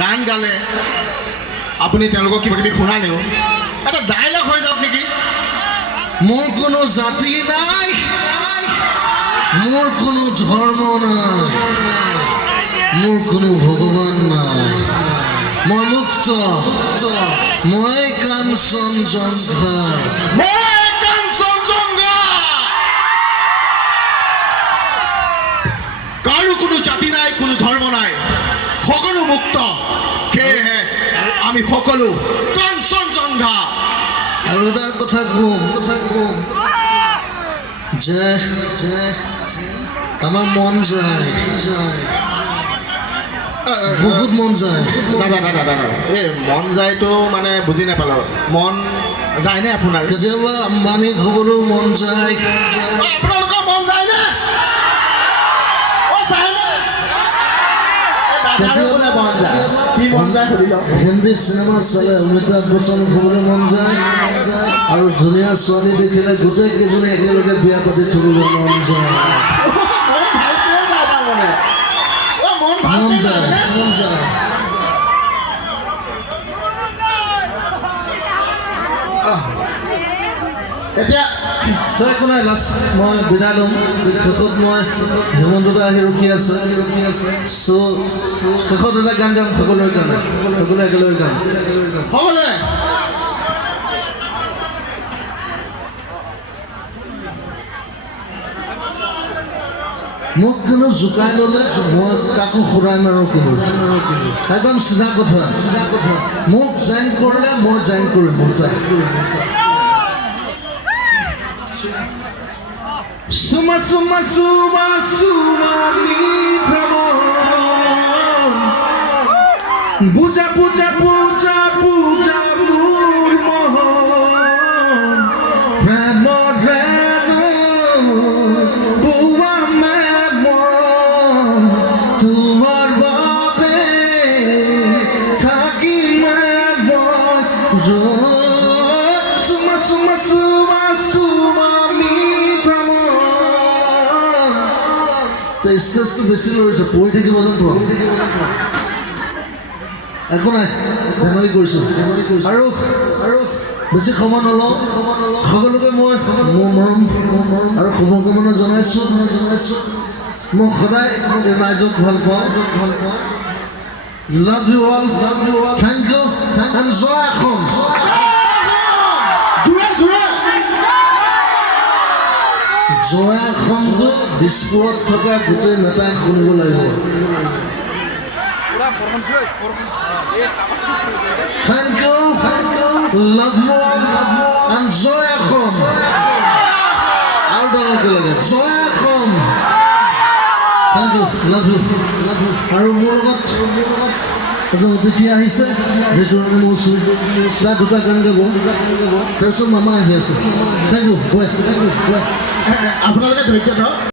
গান গালে আপুনি তেওঁলোকক কিবা কিবি শুনালেও এটা ডাইলগ হৈ যাওক নেকি মোৰ কোনো জাতি নাই মোৰ কোনো ধৰ্ম নাই মোৰ কোনো ভগৱান নাই মই মুক্ত মই কাঞ্চনজংঘা কাৰো কোনো জাতি নাই কোনো ধৰ্ম নাই সকলো মুক্ত সেয়েহে আমি সকলো কাঞ্চনজংঘা আৰু এটা কথা কম যে আমাৰ মন যায় বহুত মন যায় দাদা এই মন যায়তো মানে বুজি নাপালোঁ মন যায়নে আপোনাৰ কেতিয়াবা আম্বানীক হ'বলৈও মন যায় আপোনালোকৰ মন যায়নে হিন্দী চিনেমা চালে অমিতাভ বচ্চনক হ'বলৈ মন যায় আৰু ধুনীয়া ছোৱালী দেখিলে গোটেই কেইজনী একেলগে বিয়া পাতি থবলৈ মন যায় এতিয়া তই একো নাই লাষ্ট মই বিদায় ল'ম শেষত মই হেমন্ত দা আহি ৰখি আছে চ' শেষত এটা গান গাম সকলোৰে কাৰণে সকলোৱে একেলগে গাম সকলোৱে মোক কিন্তু জোকাই ল'লে মই কাকো সুৰাই মাৰোঁ কিন্তু একদম চিধা কথা মোক জইন কৰিলে মই জইন কৰিম Suma suma suma suma mita mon Puja puja puja puja mur mohon Premo reno buwa me mon Tumar babe thaki me mon Suma suma suma suma mita ষ্টেজটো বেছি লৈছে পৰি থাকিব যেন পাওঁ একো নাই ধেমালি কৰিছোঁ আৰু বেছি সময় নলওঁ সকলোকে মই মোৰ মৰম আৰু শুভকামনা জনাইছোঁ মই সদায় এই ৰাইজক ভাল পাওঁ love you all thank you and জয় অসম জয় অসমটো দিছপুৰত থকা গোটেই নেতাই শুনিব লাগিব thank you love you all and জয় অসম আৰু ডাঙৰকৈ লাগে জয় Assam thank you love you আৰু মোৰ লগত এজন অতিথি আহিছে মোৰ তাৰ দুটা গান গাব তাৰপিছত মামা আহি আছে থেংক ইউ আপোনালোকে ধৈৰ্য ধৰক